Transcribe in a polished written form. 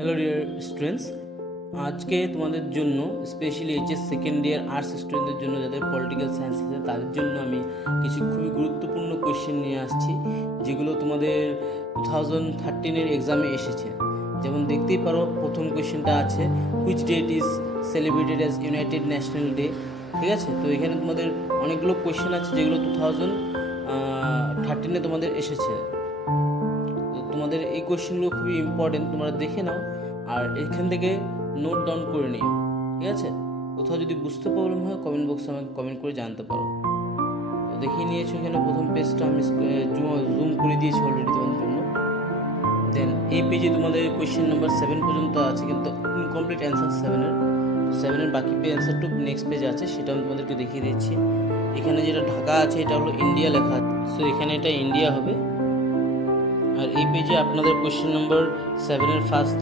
Hello dear students, আজকে তোমাদের জন্য specially HS second year arts স্টুডেন্টদের জন্য যাদের পলিটিক্যাল সায়েন্স আছে তাদের জন্য আমি কিছু খুবই গুরুত্বপূর্ণ কোয়েশ্চেন নিয়ে আসছি, যেগুলো তোমাদের 2013-এর এক্সামে এসেছে। যেমন দেখতেই পারো, প্রথম কোয়েশ্চেনটা আছে which date is celebrated as United National Day. ঠিক আছে, তো এখানে তোমাদের অনেকগুলো কোয়েশ্চেন আছে যেগুলো 2013-এ তোমাদের এসেছে। তোমাদের এই কোয়েশ্চেনগুলো খুবই ইম্পর্টেন্ট, তোমরা দেখে নাও আর এখান থেকে নোট ডাউন করে নিও। ঠিক আছে, কোথাও যদি বুঝতে প্রবলেম হয় কমেন্ট বক্সে আমাকে কমেন্ট করে জানতে পারো। তো দেখিয়ে নিয়েছো, এখানে প্রথম পেজটা আমি জুম করে দিয়েছি অলরেডি তোমাদের জন্য। দেন এই পেজে তোমাদের কোয়েশ্চেন নাম্বার 7 পর্যন্ত আছে, কিন্তু ইনকমপ্লিট অ্যান্সার 7-এর বাকি অ্যান্সারটুকু নেক্সট পেজে আছে, সেটা আমি তোমাদেরকে দেখিয়ে দিচ্ছি। এখানে যেটা ঢাকা আছে এটা হলো ইন্ডিয়া লেখা, সো এখানে এটা ইন্ডিয়া হবে। আর এই পেজে আপনাদের কোয়েশ্চেন নাম্বার 7-এর ফার্স্ট